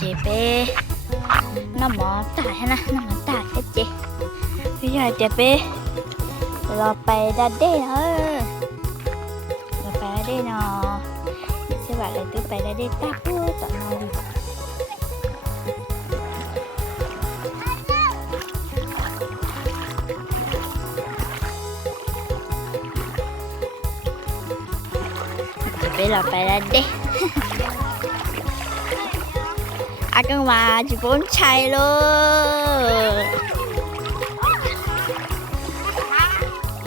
제베 너무 따해나 너무 따했지 야 제베 러빠이다 데어 러빠이다 데너 이제 말해 또 빠이다 데 따고 떠나리 제베 러빠이다 데 chị bé nó mỏ tải hay nè nó mỏ tải cái chị bây giờ chị bé lo bay ra đây hả lo bay ra đây nó sẽ bảo là tôi bay ra đây ta cứ tận nó đi chị bé lo bay ra đây à con mà chỉ bốn chạy luôn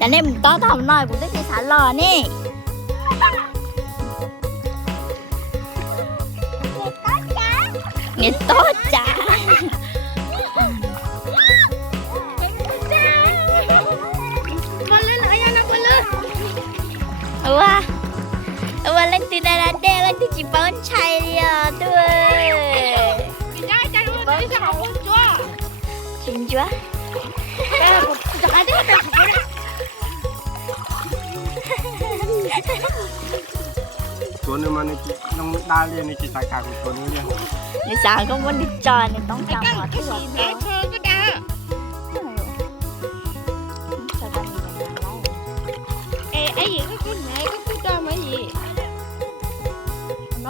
cho nên mình to thầm nói cũng thích cái xả lò nè nghe tốt chả Ủa Ủa lên từ đây là đeo lên từ chỉ bốn chạy đi à tôi Chính chúa. Chỗ này mà này chị nông đa liền này chị tại cả của này liền Nếu sáng không muốn đi chơi nên tống chồng họ thích lắm Sao ta nhìn lại? Nó có to ở gì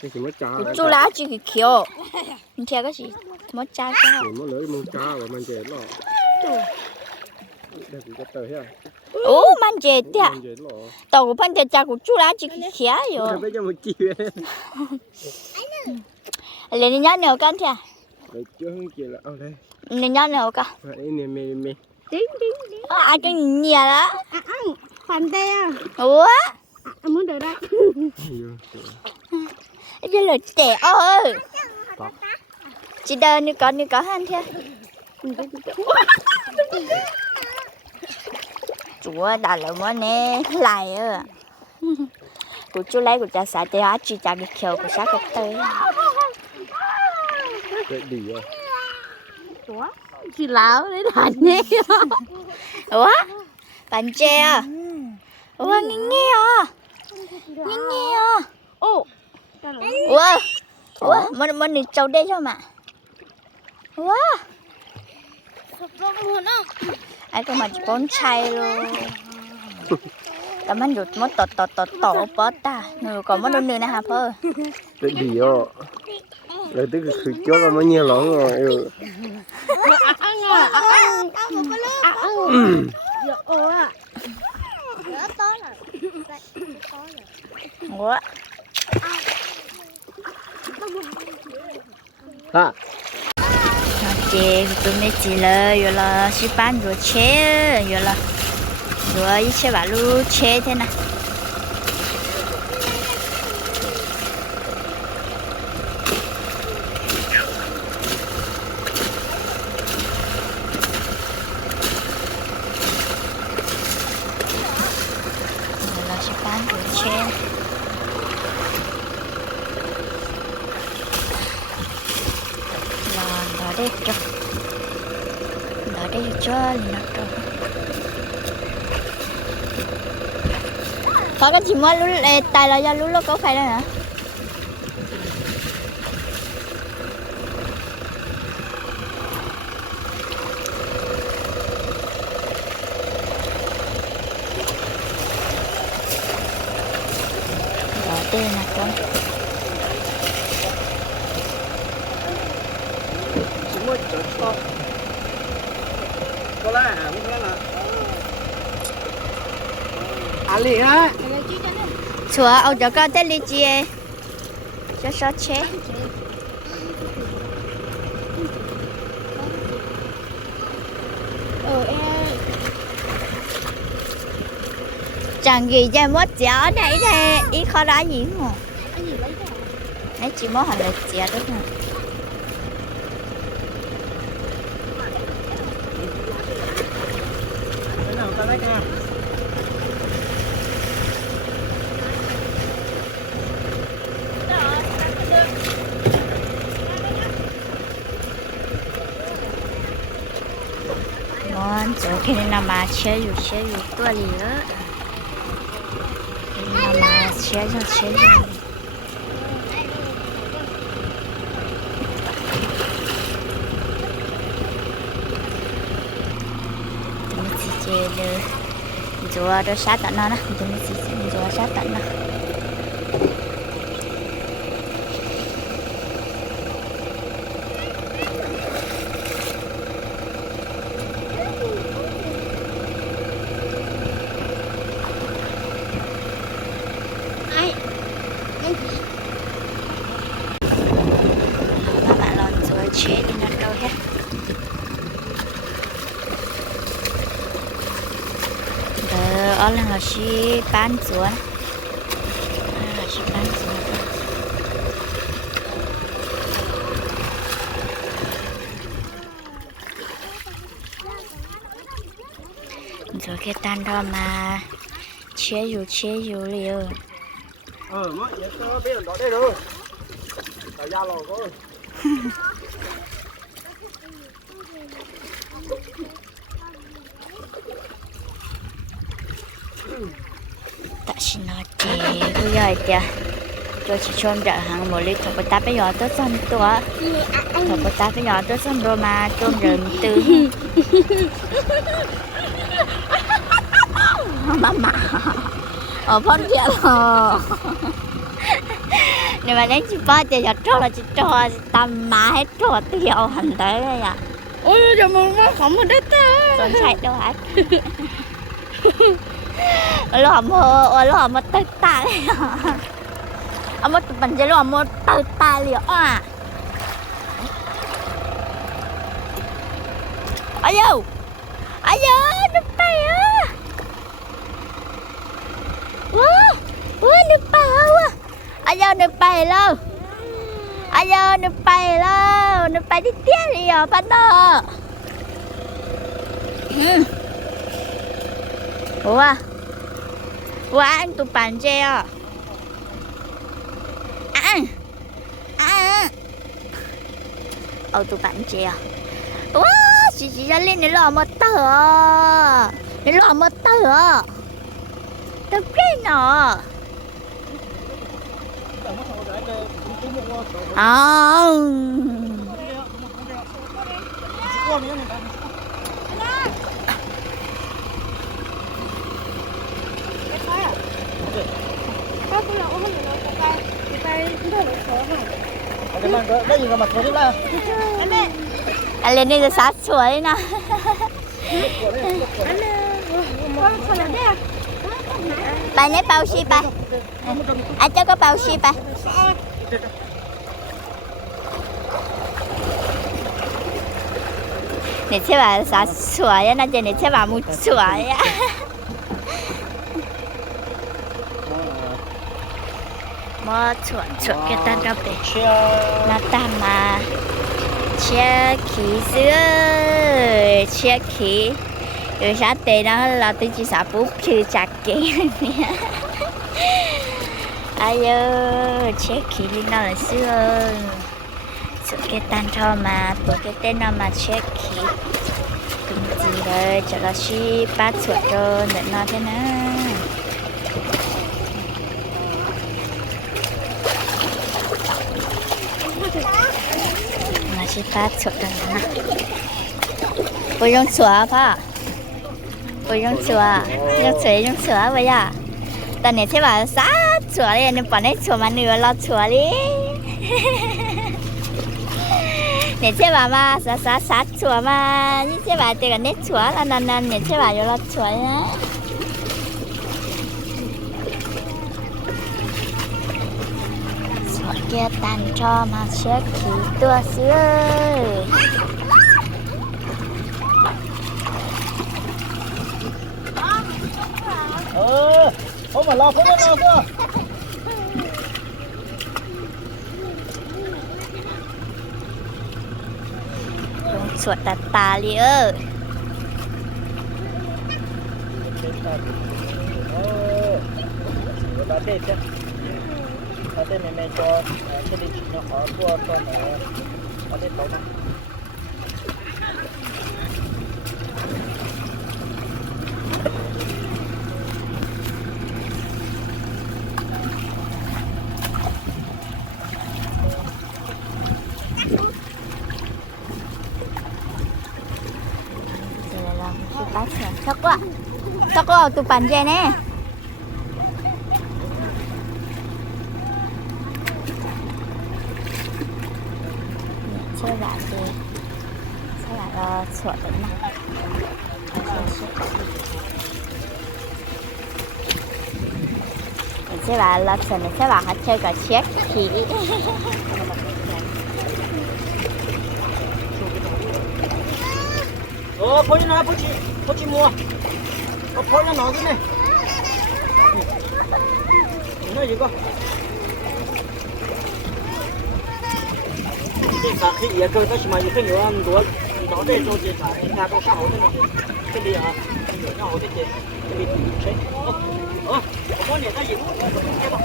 cái gì cha chú kìa kìa Mình theo cái gì? Mất cha sao thì mất lưỡi mang cha và mang về đó đây có tờ ha mang về tiệt mang về đó Tàu của phân tiệt cha của chú là chị kìa kìa rồi. Bây giờ một chiều Lên đi nhá nhiều con thìa đấy chưa không chị là ở đây. Lên nhá nhiều con. Đây nè mê mê tiếng tiếng tiếng Ai cái nhìn nhiều đó? À khoản tê à Ủa à muốn được đây. Cái lời trẻ ơi. Có. Chị đơn như có như có hơn thìa Chúa đã lỡ mất nè. Lại ơ Của chú lấy của cha xã tế hóa Chị cha cái khiêu của xã cái tới đấy đi rồi. Ủa? Chị lão đấy là nhé. Ủa? Bạn chè à Ủa nghe nghe à? Nghe nghe à? Ô Ủa Ủa Mình mình đi châu đây cho mà. Ủa? Ai có mà bốn chay luôn. Tao mình rụt mất tọt tọt tọt tọt bớt ta. Nửa còn mất nửa nè hả phơ? Đi rồi rồi tức là cho có bao nhiêu lỏng rồi ừ. ăn à? Ăn à ăn ủa à Ủa ha chị tụi mình chỉ là rồi là chỉ bán rồi chế rồi là rồi ít chế bảo lu chế thế này Rồi là chỉ bán rồi chế là đó đây cho đó đây cho nó cho có cái gì mới lú ê, tài là do lú lú có phải đâu hả đó chúa, ông cho con tết lý chi cho sao chế chẳng gì cho mất gió đấy nè. Ít khó đá gì không? Ấy chỉ mất hẳn là chết đấy không? Hãy subscribe cho kênh Ghiền Mì Gõ Để không kini nama cheio, cheio, tô ali, ó. Nama cheio, cheio. Jual ada syarat nak nak, jenis jenis jual syarat nak. Chỉ bán chúa nè là chỉ bán chúa rồi cái tan đó mà chế dù chế dù liều ờ mà giờ tao biết đó đây rồi tao ra lò có tại sao nó chỉ bây giờ kìa cho chị chôn đợi hàng một lít thằng bát tá bây giờ tới xong tua thằng bát tá bây giờ tới xong rồi mà chôn rừng từ mama ở phong kia là nhưng mà nếu chị ba thì giờ cho là chị cho tầm má hết cho tiêu hành tới đây à ôi giờ mong mà không có đất ta còn chạy đâu hết lo hầm hồ lo hầm tự ta đấy ông mất mình chỉ lo hầm tự ta liệu à ai yêu ai yêu nước bay á quá quá nước bay quá ai yêu nước bay lâu ai yêu nước bay lâu nước bay đi tiếp đi ở bên đó Ừ. Ủa Ủa anh tụi bạn chê à Ăn Ăn Ờ tụ bạn chè wow Ủa Chị chị ra lên để lò một tờ à Để lò một tờ à Hãy subscribe cho kênh Ghiền Mì Gõ Để không bỏ lỡ cái video hấp dẫn là Anh lên đây là sát Bà lấy bao xi bà Anh cho có bao xi bà Nè chế bà sát chuối nè chế bà mua chuối á Mua chuối chuối cái tên đó bể nó ta mà. Chia khí giữa chia khí. Rồi sáng tệ nó là tôi chỉ sợ bút trừ chặt kỹ ai ơ chia khí đi nó là xưa. Sự cái tan cho mà tổ cái tên nó mà chia khí. Cũng gì rồi cho nó chỉ bắt chuột cho nên nó thế nào มาชิพัดสดกันนะไปยงเสือพ่อปยงเสือยงเสือยงเสือไปย่ะตอนนี้ใช่ว่ะซาเสือเลยนี่ปอนให้เสือมาเหนือเราเสือเลยเนี่ยเชื่อว่ามาซาซาซาชั่อมาเนี่ยเชื่อว่าเจอกันเนี่ยแล้วนั่นนั่นเนี่ยเชื่อว่าอยู่เราเสือนะ ท่านชอบมาเช็คขีตัวเสือเออเขมาเราผมามาเราก็สวดตัดตาเลยเออ địa chỉ nó họ cho mẹ. Đã đây tao nó. Giờ làm cái bát này chắc quá chắc quá tụ bàn dây nè sẽ là lo chuột này sẽ là họ chơi cả chiếc thì Ờ, phố nó phố mua. Cái này. Cái cả khi giờ cơ cái chỉ mà cái nhiều ăn đồ đây cho chị cả nhà có xã hội này. Cái đi à? Nhiều nhau thế. Cái gì thế? Ờ, có này ta gì muốn cái đó.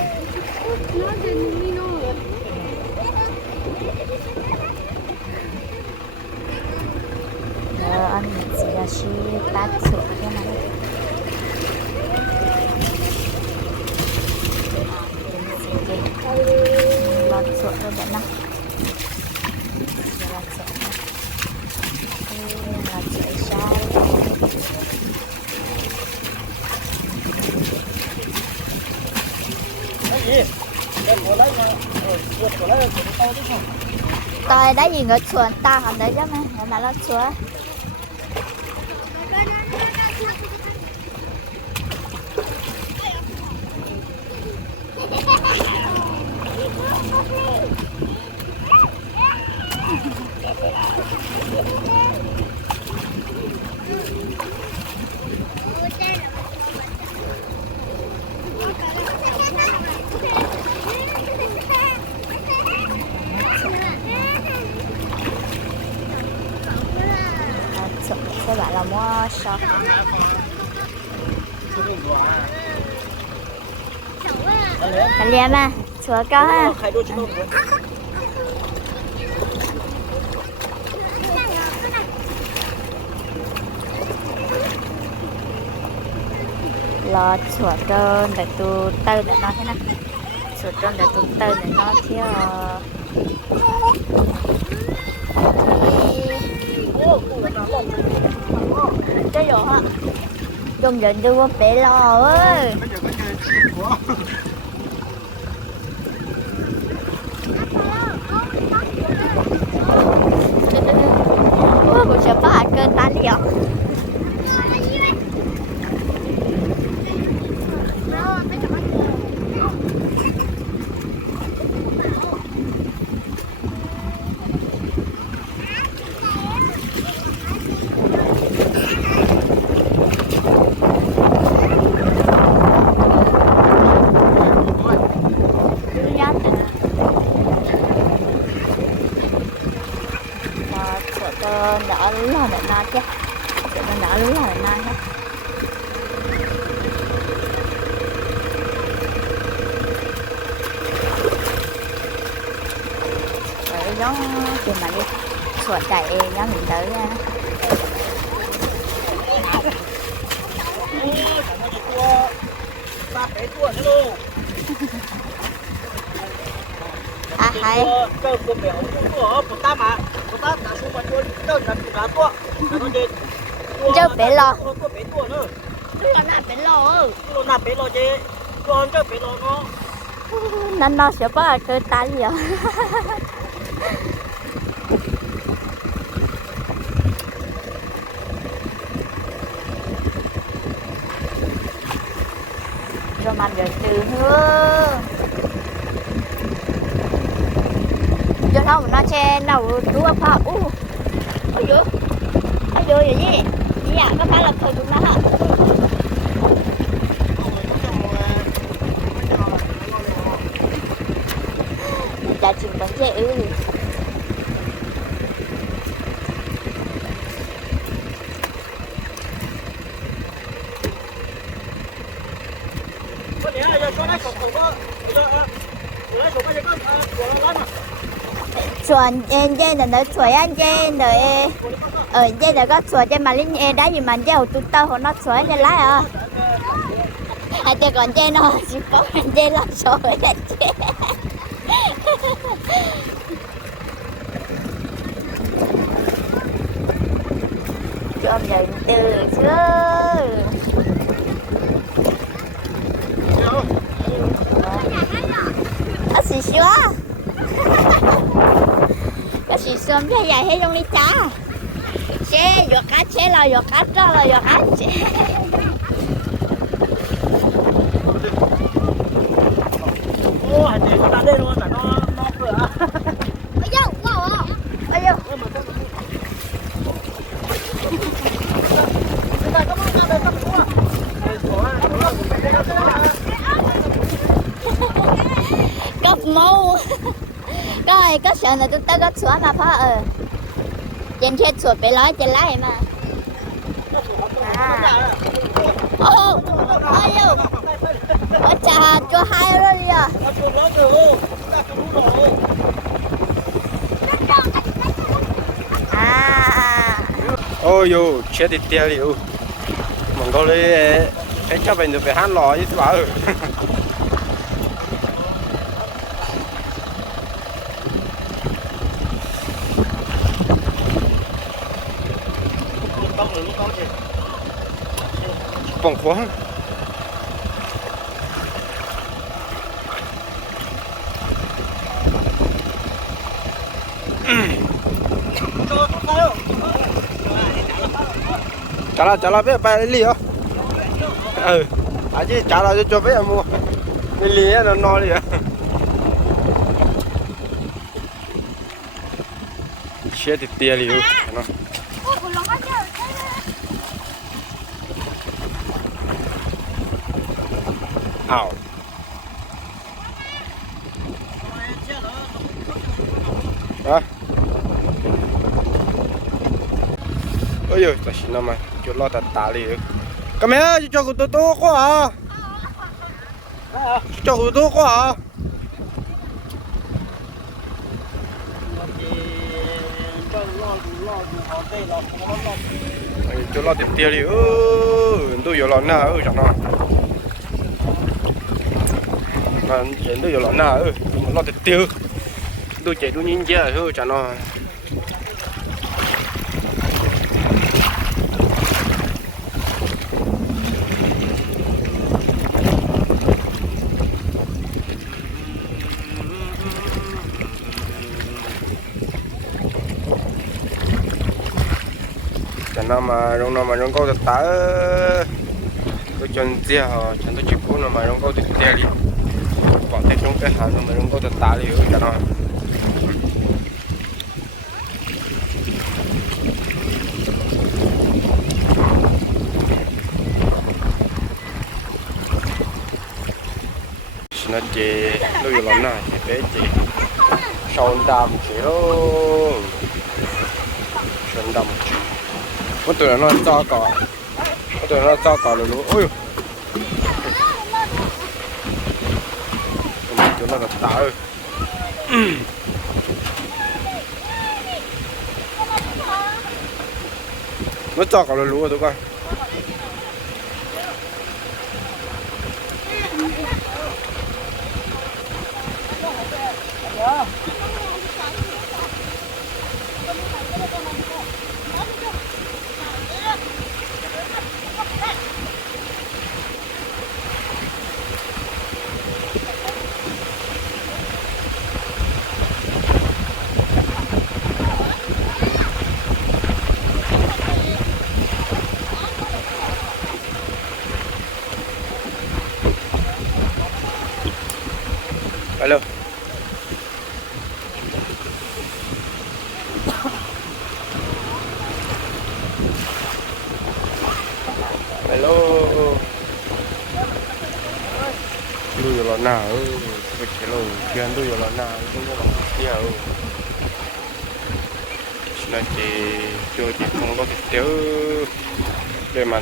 Ờ, anh mình sẽ là sư bát chuột này lọt chuột rồi bạn nào lọt chuột lọt chuột sai Cái gì? Em có lấy mà. Ờ, chuột có lấy chuột to chứ không? Tôi đã nhìn ở chuột ta hẳn đấy chứ mà mà lọt chuột lọt chuột sẽ bảo sao? Mua shop à chúa cao ha. Lo chúa trơn để tu tư để nó thế nào? Chúa trơn để tu tư để nó theo những à. video hấp dẫn dần đưa bé lo ơi Bây giờ quá. Ủa, bộ sẽ phá cơn ta liệu Cứ nhát Mà sợ cơn đã lú là mẹ na chứ Sợ cơn đã lú là mẹ na chứ Rồi nó tìm mà đi Chuột chạy nó nhìn tới ra ba cái tua nữa luôn À hay cái của mẹ không tua của ta mà của ta đã xuống mà tua đâu là bị lá tua nó đi Chứ bé lo tua bé tua nữa Cái này phải lo ơ. tua nạp bé lo chứ con cho bé lo nó Nó nó sẽ phá cơn ta liệu rồi mà được từ hương cho tao nó che nào đua pha u ôi dồi ôi dồi vậy gì gì à các bạn là phải đúng đó là chừng bánh dễ ư. Hãy subscribe cho kênh Ghiền Mì Gõ Để không bỏ lỡ những video hấp dẫn chuẩn trên trên là nó chuẩn anh trên rồi ở trên là có chuẩn trên mà linh e đã gì mà giàu tụt tao họ nó chuẩn trên lái à. Anh trên còn trên nó chỉ có anh trên là sỏi anh trên cho nhận từ chưa à xì xíu cái xì xíu cái dài hay trong đi cha chế vừa cá chế là vừa cá cho là vừa cá chế ô hành để con đây luôn là nó nó cửa ôi dâu wow ôi dâu cấp mâu coi có sợ là tôi ta có xóa mà phá ờ. Trên chết chuột bị lói trên lái mà. À. Ô ôi dâu ôi chà cho hai rồi đi à. à, à. Ôi yo chết đi tiêu liệu mong có lấy cái cho mình được về hát lò chứ bảo. bông quá chả là chả là bé bé lì á ừ. À chứ trả lại cho cho bé mua. Cái lì nó no lì á chết thì tia lì nó ảo đó ôi giời ta xin nó mà cho lo tận tà lì. Cái mẹ cho cô tôi tôi quá à. Cho cô tôi quá à. Ôi, cho lo tiền tiền đi. Ừ tôi có lo na ừ chẳng nào mà tôi có lo na ừ lo tiền tiêu tôi chạy tôi nhìn chưa ừ chẳng nào chẳng nào mà rong nào mà rong câu được tá tôi chọn chia họ chẳng tôi chịu cố nào mà rong câu được tiền đi. Bỏ tay trong cái hàng nào mà rong câu được tá đi chẳng nào nó. Chị nuôi làm nào chị bé chị sau đầm chị luôn sau đầm. chị con tưởng nó cho cỏ. Con tưởng nó cho cỏ rồi lúa ôi. Chỗ nó là tả ơi nó rồi lúa rồi tụi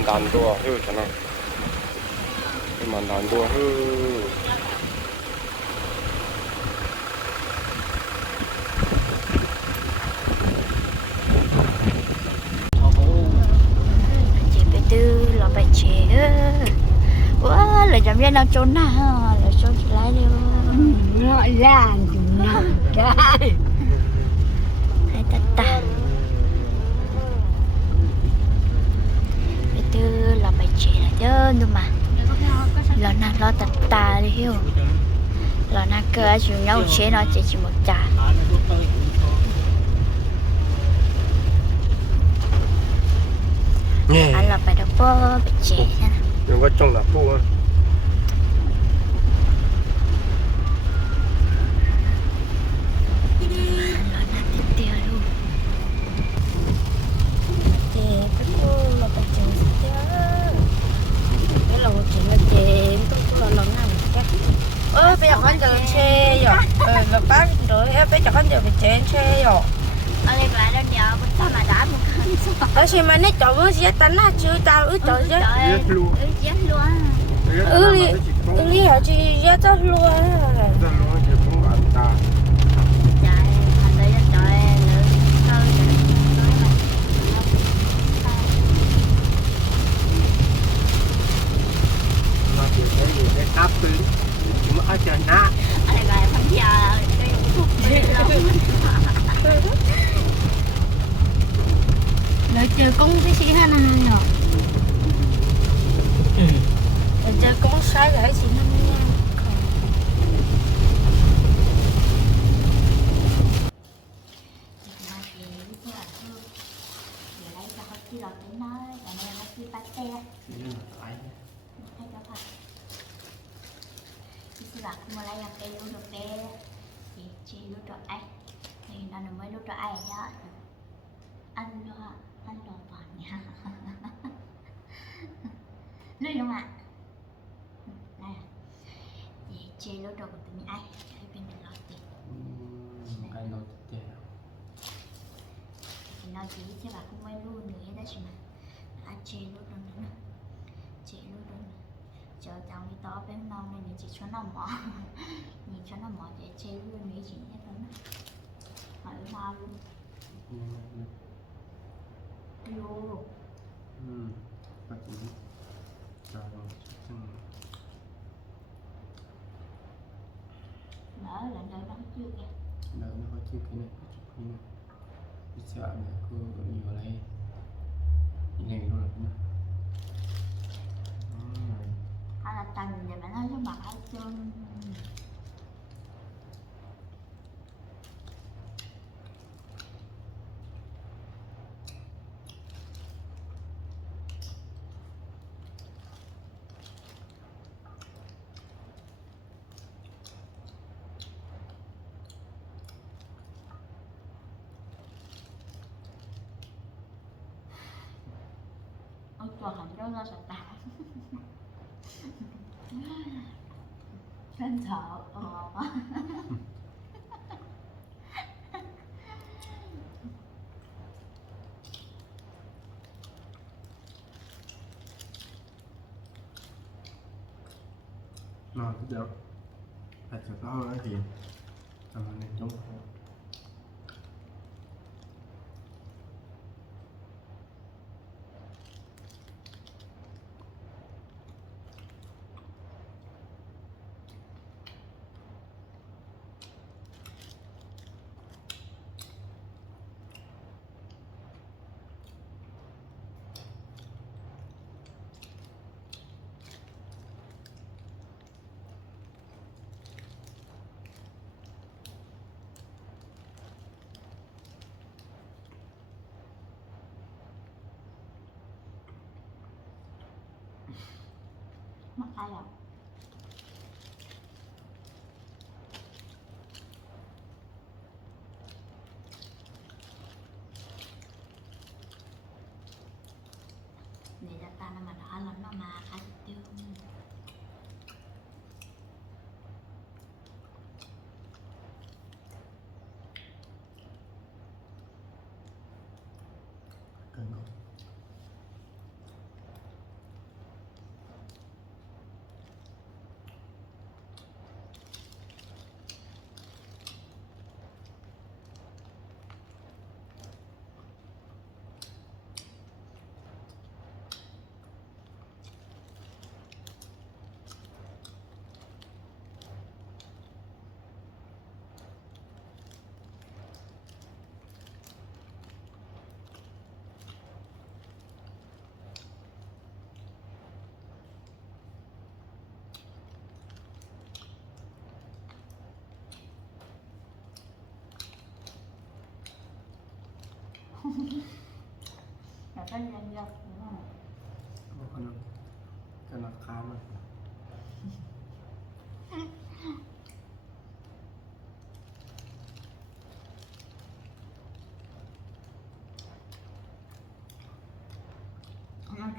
단도와 흐잖아 이만 단도와 흐 Wow, là chậm ra nào trốn nào, là trốn lại đi. Nó lan chúng nào. เดินดูมาเราหน้าเราตัดตาเลยฮิวเราหน้าเกลือชิวเงาเชนเราจชิมจ่าเนี่ยอันเราไปดับเบิลไปเจ๊นะหรือว่าจงหลับปูอะ xe mà nó chọn với xe tánh là chưa tao ứ chọn chứ Yes luôn. ừ chết luôn. Ừ, đi. ứ lý hả chị? Giá tao luôn. Ra luôn thì cũng bạn ta. Trời thành đây trời nữ thôi mà thì cái gì cái cáp tư chúng ở trên na ở đây bài thăm giờ rồi chờ con cái gì ha này rồi rồi chờ con sai lại lại làm cái lúc đó ai thì nó mới lúc đó ai đó anh lo lo lưỡi đúng ạ? Đây thì chỉ lúc đó của tụi ai hay bên mình lo tiền. Cái nó tiền. Thì nó chỉ cho bà không may luôn nữa đó chứ mà à chê lúc đó nữa chê lúc đó nữa. Chờ chồng đi to bên non này chỉ cho nó mỏ. Nhìn cho nó mỏ để chê luôn nữa chỉ hết đó hỏi bao luôn vô ừ và chỉ cho chừng lỡ lần đời nó chưa kìa đó nó có chữ cái này cái này cái sợ này cứ nhiều này này luôn là hay là tầng để mà nói cho bà ai chân ôi trời hẳn đó ra sạch tả Nên sợ ờ nó được thật sự đó thì tầm này đúng Mặt ai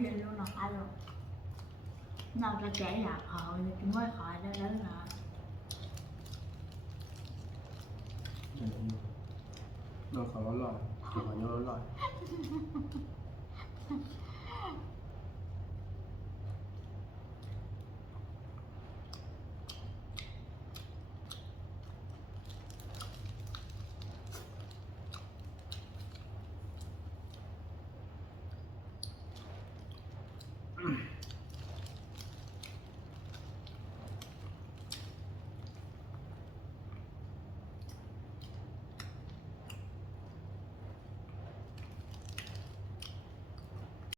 chuyện luôn là phải rồi nào cho trẻ nhà khỏi thì chúng mới khỏi đó lớn là rồi khỏi nói lời khỏi nhớ nói lời